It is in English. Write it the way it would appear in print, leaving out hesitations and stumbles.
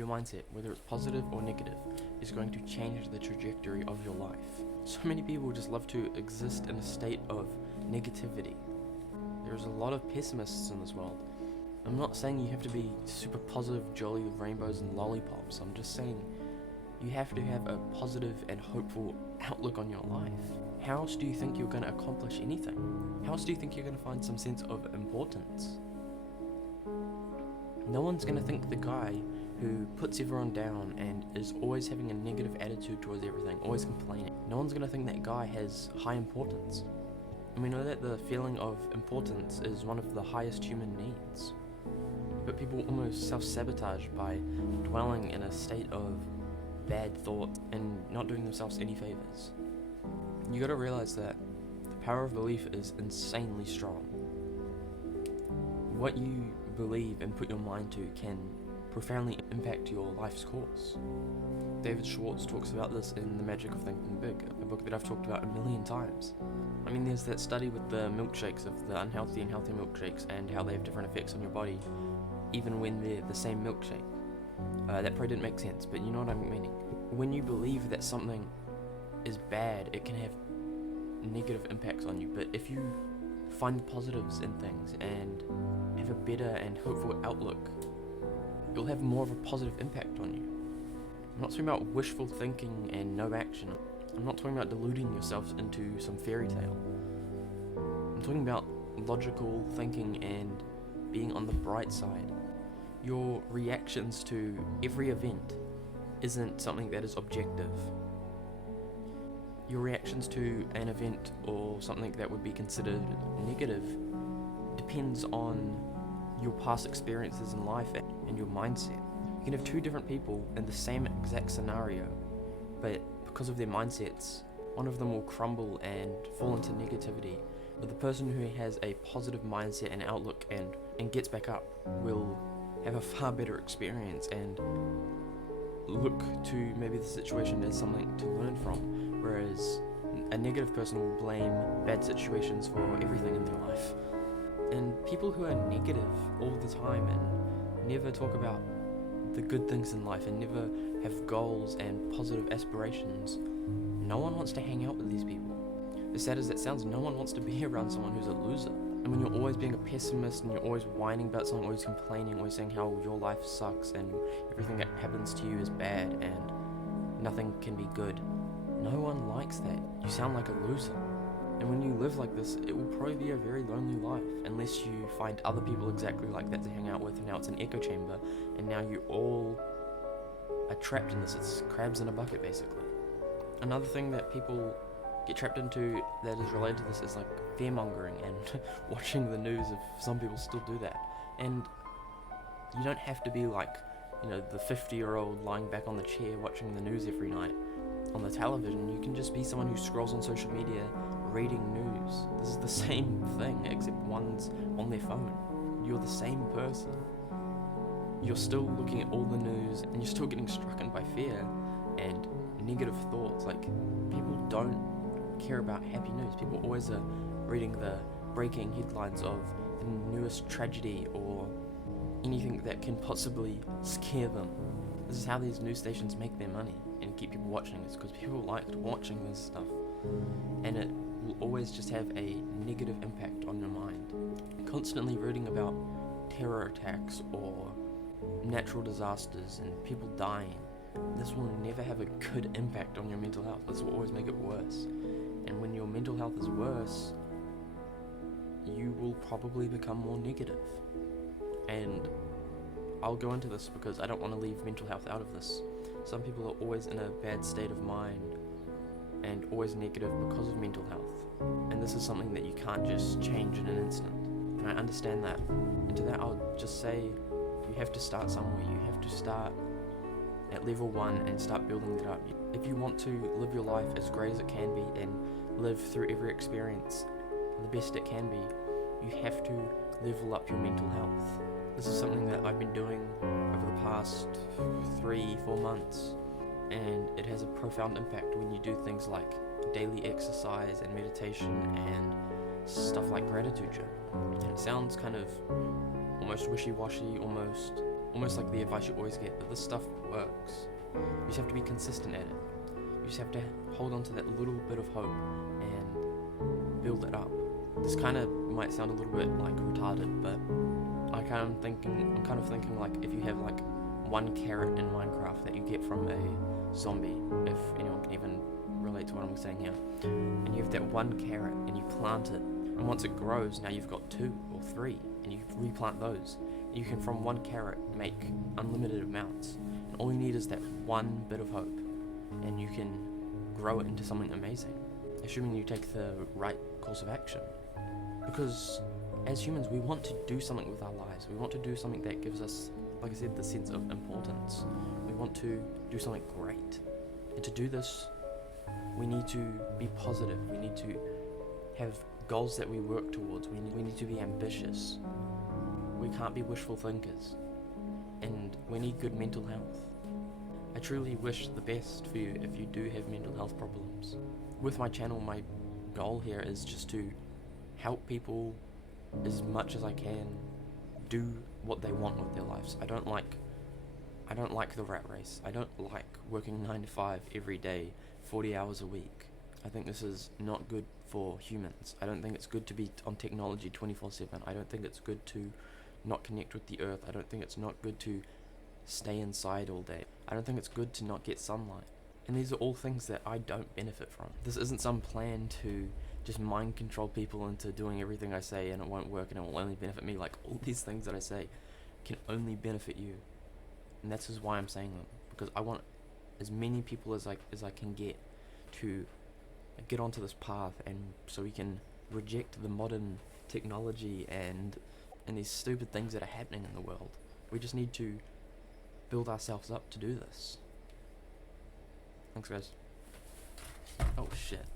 Your mindset, whether it's positive or negative, is going to change the trajectory of your life. So many people just love to exist in a state of negativity. There's a lot of pessimists in this world. I'm not saying you have to be super positive, jolly with rainbows and lollipops. I'm just saying you have to have a positive and hopeful outlook on your life. How else do you think you're going to accomplish anything? How else do you think you're going to find some sense of importance? No one's going to think the guy who puts everyone down and is always having a negative attitude towards everything, always complaining. No one's going to think that guy has high importance. And we know that the feeling of importance is one of the highest human needs. But people almost self-sabotage by dwelling in a state of bad thought and not doing themselves any favors. You gotta realize that the power of belief is insanely strong. What you believe and put your mind to can profoundly impact your life's course. David Schwartz talks about this in The Magic of Thinking Big, a book that I've talked about a million times. I mean, there's that study with the milkshakes, of the unhealthy and healthy milkshakes, and how they have different effects on your body, even when they're the same milkshake. That probably didn't make sense, but you know what I'm meaning. When you believe that something is bad, it can have negative impacts on you, but if you find the positives in things and have a better and hopeful outlook, you'll have more of a positive impact on you. I'm not talking about wishful thinking and no action. I'm not talking about deluding yourself into some fairy tale. I'm talking about logical thinking and being on the bright side. Your reactions to every event isn't something that is objective. Your reactions to an event or something that would be considered negative depends on your past experiences in life and your mindset. You can have two different people in the same exact scenario, but because of their mindsets, one of them will crumble and fall into negativity. But the person who has a positive mindset and outlook and gets back up will have a far better experience and look to maybe the situation as something to learn from, whereas a negative person will blame bad situations for everything in their life. And people who are negative all the time and never talk about the good things in life and never have goals and positive aspirations, no one wants to hang out with these people. As sad as that sounds, no one wants to be around someone who's a loser. And when you're always being a pessimist and you're always whining about something, always complaining, always saying how your life sucks and everything that happens to you is bad and nothing can be good, no one likes that. You sound like a loser. And when you live like this, it will probably be a very lonely life, unless you find other people exactly like that to hang out with, and now it's an echo chamber, and now you all are trapped in this. It's crabs in a bucket, basically. Another thing that people get trapped into that is related to this is like fear-mongering and watching the news. If some people still do that. And you don't have to be like, the 50-year-old lying back on the chair watching the news every night on the television. You can just be someone who scrolls on social media reading news. This is the same thing, except one's on their phone. You're the same person. You're still looking at all the news and you're still getting struck by fear and negative thoughts. Like, people don't care about happy news. People always are reading the breaking headlines of the newest tragedy or anything that can possibly scare them. This is how these news stations make their money and keep people watching this, because people like watching this stuff, and it will always just have a negative impact on your mind. Constantly reading about terror attacks or natural disasters and people dying, this will never have a good impact on your mental health. This will always make it worse. And when your mental health is worse, you will probably become more negative. And I'll go into this because I don't want to leave mental health out of this. Some people are always in a bad state of mind and always negative because of mental health. And this is something that you can't just change in an instant. And I understand that. And to that, I'll just say you have to start somewhere. You have to start at level 1 and start building it up. If you want to live your life as great as it can be and live through every experience the best it can be, you have to level up your mental health. This is something that I've been doing over the past 3-4 months, and it has a profound impact when you do things like daily exercise and meditation and stuff like gratitude journal. And it sounds kind of almost wishy-washy, almost almost like the advice you always get, that this stuff works. You just have to be consistent at it. You just have to hold on to that little bit of hope and build it up. This kind of might sound a little bit like retarded, but I'm kind of thinking like if you have like one carrot in Minecraft that you get from a zombie, if anyone can even relate to what I'm saying here, and you have that one carrot and you plant it, and once it grows, now you've got 2 or 3, and you replant those. You can, from one carrot, make unlimited amounts, and all you need is that one bit of hope, and you can grow it into something amazing, assuming you take the right course of action. Because as humans, we want to do something with our lives. We want to do something that gives us, like I said, the sense of importance. We want to do something great, and to do this, we need to be positive. We need to have goals that we work towards. We need to be ambitious. We can't be wishful thinkers, and we need good mental health. I truly wish the best for you if you do have mental health problems. With my channel, my goal here is just to help people as much as I can do what they want with their lives. I don't like the rat race. I don't like working 9 to 5 every day, 40 hours a week. I think this is not good for humans. I don't think it's good to be on technology 24/7. I don't think it's good to not connect with the earth. I don't think it's not good to stay inside all day. I don't think it's good to not get sunlight. And these are all things that I don't benefit from. This isn't some plan to just mind control people into doing everything I say and it won't work and it will only benefit me. Like, all these things that I say can only benefit you. And that's just why I'm saying them. Because I want as many people as I can get to get onto this path, and so we can reject the modern technology and these stupid things that are happening in the world. We just need to build ourselves up to do this. Thanks, guys. Oh shit.